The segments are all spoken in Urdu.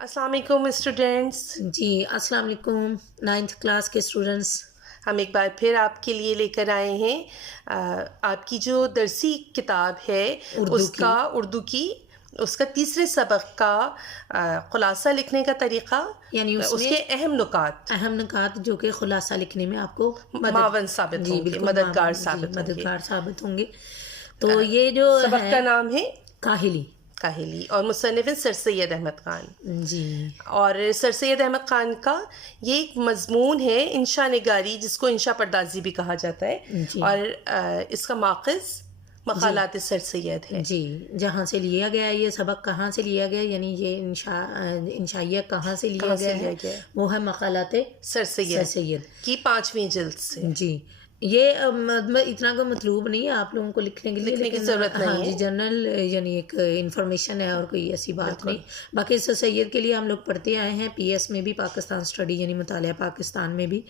السلام علیکم اسٹوڈینٹس. جی السلام علیکم 9th کلاس کے اسٹوڈنٹس. ہم ایک بار پھر آپ کے لیے لے کر آئے ہیں آپ کی جو درسی کتاب ہے اردو کی اس کا تیسرے سبق کا خلاصہ لکھنے کا طریقہ، یعنی اس کے اہم نکات جو کہ خلاصہ لکھنے میں آپ کو معاون ثابت ہوں گے، مددگار ثابت ہوں گے. تو یہ جو سبق کا نام ہے کاہلی اور مصنف سر سید احمد خان. جی، اور سر سید احمد خان کا یہ ایک مضمون ہے انشاء نگاری، جس کو انشاء پردازی بھی کہا جاتا ہے. اور اس کا ماخذ مقالات سر سید ہے. جی، جہاں سے لیا گیا یہ سبق، کہاں سے لیا گیا، یعنی یہ انشائیہ کہاں سے لیا گیا ہے، وہ ہے مقالات سر سید کی 5ویں جلد سے. جی، یہ اتنا کا مطلوب نہیں ہے آپ لوگوں کو لکھنے کی ضرورت نہیں ہے. جی، جنرل یعنی ایک انفارمیشن ہے اور کوئی ایسی بات نہیں. باقی سر سید کے لیے ہم لوگ پڑھتے آئے ہیں پی ایس میں بھی، پاکستان اسٹڈی یعنی مطالعہ پاکستان میں بھی،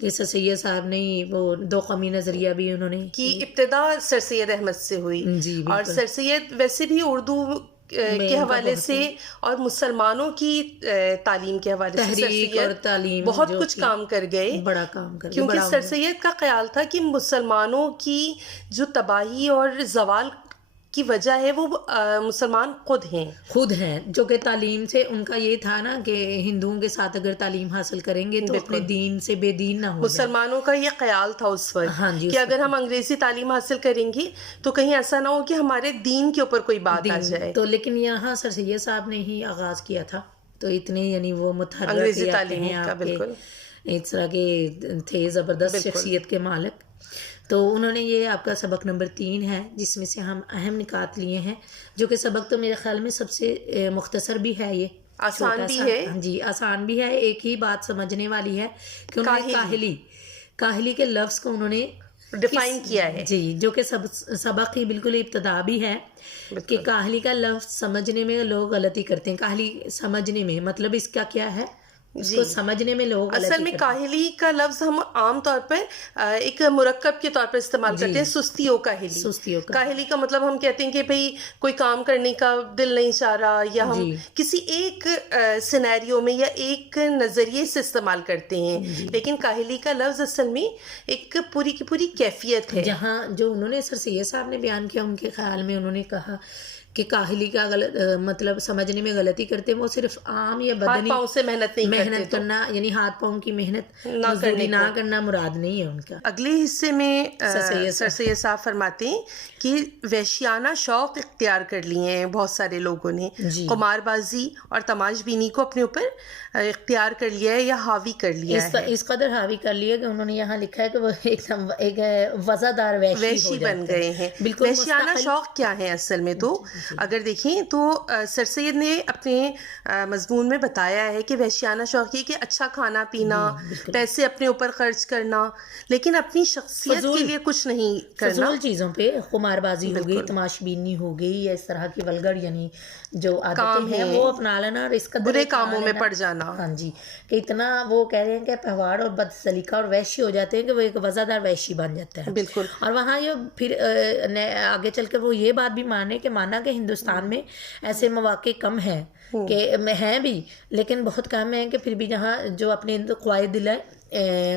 کہ سر سید صاحب نے وہ دو قومی نظریہ بھی انہوں نے کی ابتدا سر سید احمد سے ہوئی. جی، اور سر سید ویسے بھی اردو کے حوالے سے اور مسلمانوں کی تعلیم کے حوالے سے تحریک اور تعلیم بہت کچھ کام کر گئے، بڑا کام کر گئے. کیونکہ سر سید کا خیال تھا کہ مسلمانوں کی جو تباہی اور زوال کی وجہ ہے وہ مسلمان خود ہیں، جو کہ تعلیم سے ان کا یہ تھا نا کہ ہندوؤں کے ساتھ اگر تعلیم حاصل کریں گے تو اپنے دین سے بے دین نہ ہو. مسلمانوں کا یہ خیال تھا اس وقت کہ اگر ہم انگریزی تعلیم حاصل کریں گے تو کہیں ایسا نہ ہو کہ ہمارے دین کے اوپر کوئی بات آ جائے. تو لیکن یہاں سر سید صاحب نے ہی آغاز کیا تھا، تو اتنے یعنی وہ متحرک انگریزی تعلیم کا بالکل اس طرح کے تھے، زبردست شخصیت کے مالک. تو انہوں نے یہ آپ کا سبق نمبر 3 ہے، جس میں سے ہم اہم نکات لیے ہیں، جو کہ سبق تو میرے خیال میں سب سے مختصر بھی ہے، یہ آسان بھی ہے. جی، آسان بھی ہے. ایک ہی بات سمجھنے والی ہے کہ انہوں نے کاہلی کے لفظ کو انہوں نے ڈیفائن کیا ہے. جی، جو کہ سبق کی بالکل ابتدا بھی ہے کہ کاہلی کا لفظ سمجھنے میں لوگ غلطی کرتے ہیں. کاہلی سمجھنے میں مطلب اس کا کیا ہے، اس کو سمجھنے میں لوگ اصل میں کاہلی کا لفظ ہم عام طور پر ایک مرکب کے طور پر استعمال کرتے ہیں. سستی و کاہلی کا مطلب ہم کہتے ہیں کہ بھئی کوئی کام کرنے کا دل نہیں چاہ رہا، یا ہم کسی ایک سینیریو میں یا ایک نظریے سے استعمال کرتے ہیں. لیکن کاہلی کا لفظ اصل میں ایک پوری کی پوری کیفیت ہے. جہاں جو انہوں نے سر سید صاحب نے بیان کیا، ان کے خیال میں انہوں نے کہا کہ کاہلی کا مطلب سمجھنے میں غلطی کرتے ہیں وہ صرف عام یا بدنی پاؤں سے محنت کرنا، یعنی ہاتھ پاؤں کی محنت نہ کرنا مراد نہیں ہے ان کا. اگلے حصے میں سر سید صاحب فرماتے ہیں کہ وحشیانہ شوق اختیار کر لیے ہیں بہت سارے لوگوں نے. قمار بازی اور تماش بینی کو اپنے اوپر اختیار کر لیا ہے یا حاوی کر لیا ہے. اس قدر حاوی کر لیا کہ انہوں نے یہاں لکھا ہے کہ وہ ایک وزادار وحشی بن گئے ہیں. وحشیانہ شوق کیا ہے اصل میں؟ تو اگر دیکھیں تو سر سید نے اپنے مضمون میں بتایا ہے کہ وحشیانہ شوق یہ کہ اچھا کھانا پینا، پیسے اپنے اوپر خرچ کرنا، لیکن اپنی شخصیت کے لیے کچھ نہیں کرنا. فضول چیزوں پہ قمار بازی ہو گئی، تماش بینی ہو گئی، یا اس طرح کی ولگر یعنی جو عادتیں ہیں وہ اپنا لینا، اور اس کا برے کاموں میں پڑ جانا. ہاں جی، کہ اتنا وہ کہہ رہے ہیں کہ پہواڑ اور بد سلیقہ اور وحشی ہو جاتے ہیں کہ وہ ایک وزادار وحشی بن جاتا ہے. بالکل. اور وہاں یہ پھر آگے چل کر وہ یہ بات بھی مانا کہ ہندوستان میں ایسے مواقع کم ہیں کہ ہیں بھی، لیکن بہت کم ہیں کہ پھر بھی جہاں جو اپنے قواعد دل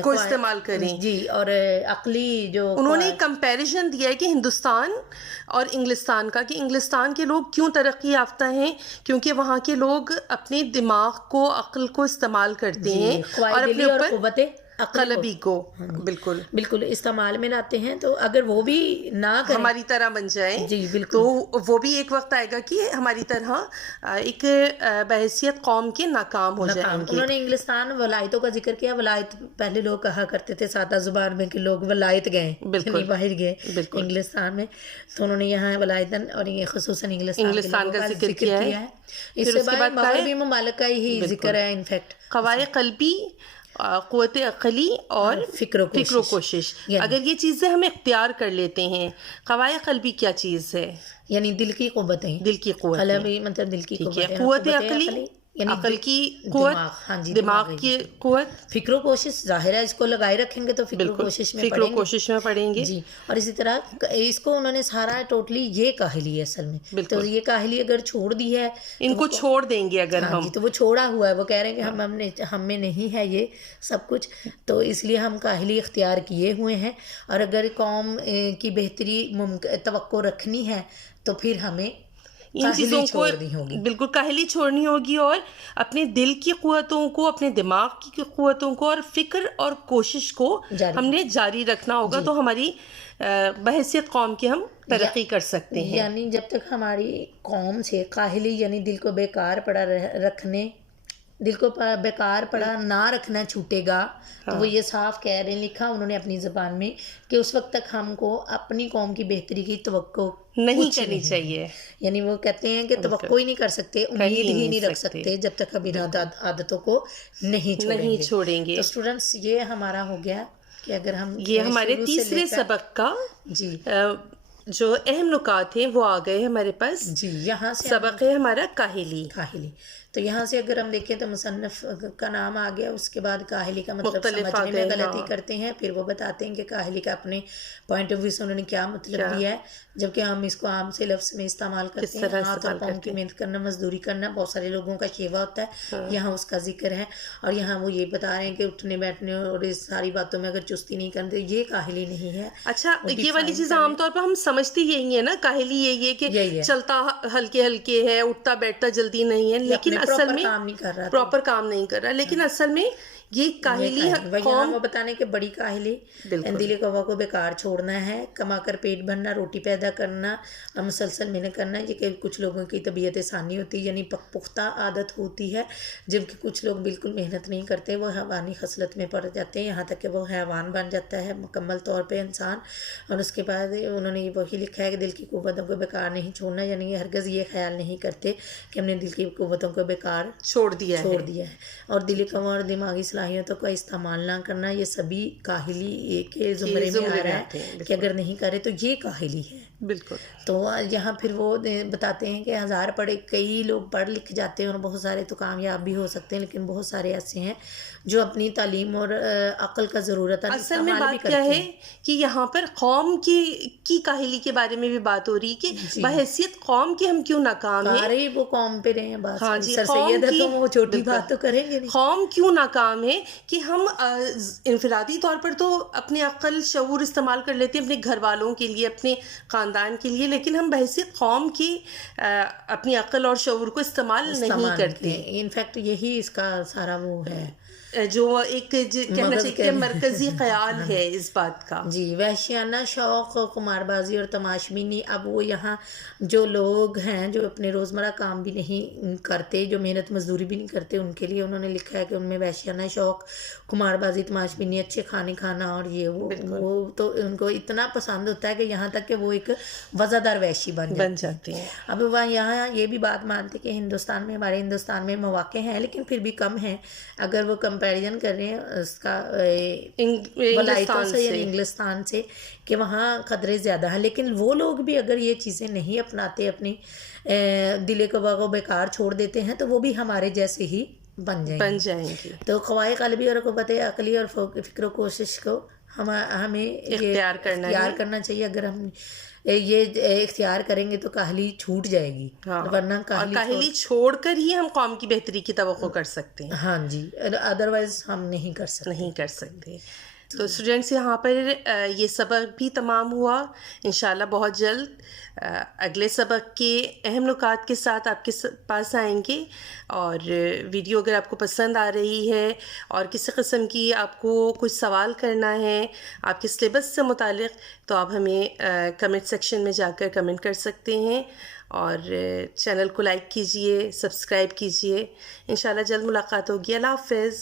کو استعمال کریں. جی، اور عقلی جو انہوں نے کمپیریزن دیا ہے کہ ہندوستان اور انگلستان کا، کہ انگلستان کے لوگ کیوں ترقی یافتہ ہیں، کیونکہ وہاں کے لوگ اپنے دماغ کو، عقل کو استعمال کرتے ہیں اور اپنے اوپر قوت قلبی کو بالکل استعمال میں لاتے ہیں. تو اگر وہ بھی نہ کریں، ہماری طرح بن جائیں، جی بالکل، تو وہ بھی ایک وقت آئے گا کہ ہماری طرح ایک بحیثیت قوم کے ناکام ہو جائیں گے. انہوں نے انگلستان ولایتوں کا ذکر کیا. ولایت پہلے لوگ کہا کرتے تھے سادہ زبان میں کہ لوگ ولایت گئے، یعنی باہر گئے انگلستان میں. تو انہوں نے یہاں ولایتن اور یہ خصوصاً انگلستان کا ذکر کیا ہے. اس کے بعد مغربی ممالک کا ہی ذکر ہے. انفیکٹ قواعد قلبی، قوت عقلی اور فکر و کوشش، اگر یہ چیزیں ہم اختیار کر لیتے ہیں. قواعد قلبی کیا چیز ہے؟ یعنی دل کی قوتیں، دل کی قوت، قلبی مطلب دل کی قوتیں. قوت عقلی یعنی عقل کی قوت، ہاں جی، دماغ کی قوت، فکر و کوشش، ظاہر ہے اس کو لگائے رکھیں گے تو فکر و کوشش میں پڑیں گے جی. اور اسی طرح اس کو انہوں نے سارا ٹوٹلی یہ کاہلی ہے اصل میں، تو یہ کاہلی اگر چھوڑ دی ہے، ان کو چھوڑ دیں گے اگر ہم، تو وہ چھوڑا ہوا ہے، وہ کہہ رہے ہیں کہ ہم میں نہیں ہے یہ سب کچھ، تو اس لیے ہم کاہلی اختیار کیے ہوئے ہیں. اور اگر قوم کی بہتری توقع رکھنی ہے تو پھر ہمیں ان چیزوں کو بالکل کاہلی چھوڑنی ہوگی، اور اپنے دل کی قوتوں کو، اپنے دماغ کی قوتوں کو، اور فکر اور کوشش کو ہم نے جاری رکھنا ہوگا، تو ہماری بحیثیت قوم کی ہم ترقی کر سکتے ہیں. یعنی جب تک ہماری قوم سے کاہلی، یعنی دل کو بیکار پڑا رکھنے، دل کو بیکار پڑا نہ رکھنا چھوٹے گا، تو وہ یہ صاف کہہ رہے ہیں، لکھا انہوں نے اپنی زبان میں، کہ اس وقت تک ہم کو اپنی قوم کی بہتری کی توقع نہیں کرنی چاہیے. یعنی وہ کہتے ہیں کہ توقع ہی نہیں کر سکتے، امید ہی نہیں رکھ سکتے جب تک ابھی عادتوں کو نہیں چھوڑیں گے. تو اسٹوڈنٹس یہ ہمارا ہو گیا کہ اگر ہم یہ ہمارے تیسرے سبق کا جی جو اہم نکات ہیں وہ آ گئے ہمارے پاس. جی یہاں سے سبق ہے ہمارا کاہلی. تو یہاں سے اگر ہم دیکھیں تو مصنف کا نام آ گیا، اس کے بعد کاہلی کا مطلب سمجھنے میں غلطی کرتے ہیں، پھر وہ بتاتے ہیں کہ کاہلی کا اپنے پوائنٹ آف ویو سے انہوں نے کیا مطلب لیا ہے، جبکہ ہم اس کو عام سے لفظ میں استعمال کرتے ہیں. ہاتھ اور پاؤں کی محنت کرنا، مزدوری کرنا بہت سارے لوگوں کا شیوا ہوتا ہے، یہاں اس کا ذکر ہے. اور یہاں وہ یہ بتا رہے ہیں کہ اٹھنے بیٹھنے اور اس ساری باتوں میں اگر چستی نہیں کرتے، یہ کاہلی نہیں ہے. اچھا، یہ والی چیز عام طور پر ہم سمجھتے یہی ہے نا، کاہلی یہی ہے کہ چلتا ہلکے ہلکے ہے، اٹھتا بیٹھتا جلدی نہیں ہے، لیکن اصل میں پراپر کام نہیں کر رہا. لیکن اصل میں یہ کاہلی وہ بتانے کہ بڑی کاہلی دل قوا کو بیکار چھوڑنا ہے، کما کر پیٹ بھرنا، روٹی پیدا کرنا اور مسلسل محنت کرنا. یہ کہ کچھ لوگوں کی طبیعت ثانی ہوتی ہے، یعنی پختہ عادت ہوتی ہے، جبکہ کچھ لوگ بالکل محنت نہیں کرتے، وہ حیوانی خصلت میں پڑ جاتے ہیں، یہاں تک کہ وہ حیوان بن جاتا ہے مکمل طور پہ انسان. اور اس کے بعد انہوں نے وہی لکھا ہے کہ دل کی قوتوں کو بیکار نہیں چھوڑنا، یعنی ہرگز یہ خیال نہیں کرتے کہ ہم نے دل کی قوتوں کو بیکار چھوڑ دیا ہے. اور دلی قوا اور دماغی صلاحیتوں کا استعمال نہ کرنا، یہ سبھی کاہلی کے زمرے میں آ رہا ہے کہ اگر نہیں کرے تو یہ کاہلی ہے. بالکل. تو یہاں پھر وہ بتاتے ہیں کہ کئی لوگ پڑھ لکھ جاتے ہیں اور بہت سارے تو کامیاب بھی ہو سکتے ہیں، لیکن بہت سارے ایسے ہیں جو اپنی تعلیم اور عقل کا ضرورت اصل میں بات کیا ہے کہ یہاں پر قوم کی کاہلی کے بارے میں بھی بات ہو رہی کہ بحیثیت قوم کے ہم کیوں ناکام ہیں. وہ قوم پہ رہے ہیں بات. سر سید ہے تو وہ چھوٹی بات تو کریں گے. قوم کیوں ناکام ہے کہ ہم انفرادی طور پر تو اپنے عقل شعور استعمال کر لیتے ہیں اپنے گھر والوں کے لیے، اپنے خاندان کے لیے، لیکن ہم بحیثیت قوم کی اپنی عقل اور شعور کو استعمال نہیں کرتے. انفیکٹ یہی اس کا سارا وہ ہے جو ایک کہنا چاہیے کہ مرکزی خیال ہے اس بات کا. جی وحشیانہ شوق، قمار بازی اور تماش بینی. اب وہ یہاں جو لوگ ہیں جو اپنے روزمرہ کام بھی نہیں کرتے، جو محنت مزدوری بھی نہیں کرتے، ان کے لیے انہوں نے لکھا ہے کہ ان میں وحشیانہ شوق، قمار بازی، تماش بینی، اچھے کھانے کھانا اور یہ وہ تو ان کو اتنا پسند ہوتا ہے کہ یہاں تک کہ وہ ایک وزادار وحشی بن جاتے ہیں. اب وہ یہاں یہ بھی بات مانتے کہ ہمارے ہندوستان میں مواقع ہیں، لیکن پھر بھی کم ہیں. اگر وہ کمپیریزن کر رہے ہیں اس کا ولایتوں سے یعنی انگلستان سے، کہ وہاں قدرے زیادہ ہیں، لیکن وہ لوگ بھی اگر یہ چیزیں نہیں اپناتے، اپنی دل قوا کو بیکار چھوڑ دیتے ہیں، تو وہ بھی ہمارے جیسے ہی بن جائیں گے. تو قوائے قلبی اور قوت عقلی اور فکر و کوشش کو ہمیں اختیار کرنا چاہیے. اگر ہم یہ اختیار کریں گے تو کاہلی چھوٹ جائے گی، ورنہ کاہلی چھوڑ کر ہی ہم قوم کی بہتری کی توقع کر سکتے ہیں. ہاں جی، ادروائز ہم نہیں کر سکتے. تو اسٹوڈینٹس یہاں پر یہ سبق بھی تمام ہوا. انشاءاللہ بہت جلد اگلے سبق کے اہم نکات کے ساتھ آپ کے پاس آئیں گے. اور ویڈیو اگر آپ کو پسند آ رہی ہے اور کسی قسم کی آپ کو کچھ سوال کرنا ہے آپ کے سلیبس سے متعلق، تو آپ ہمیں کمنٹ سیکشن میں جا کر کمنٹ کر سکتے ہیں. اور چینل کو لائک کیجئے، سبسکرائب کیجئے. انشاءاللہ جلد ملاقات ہوگی. اللہ حافظ.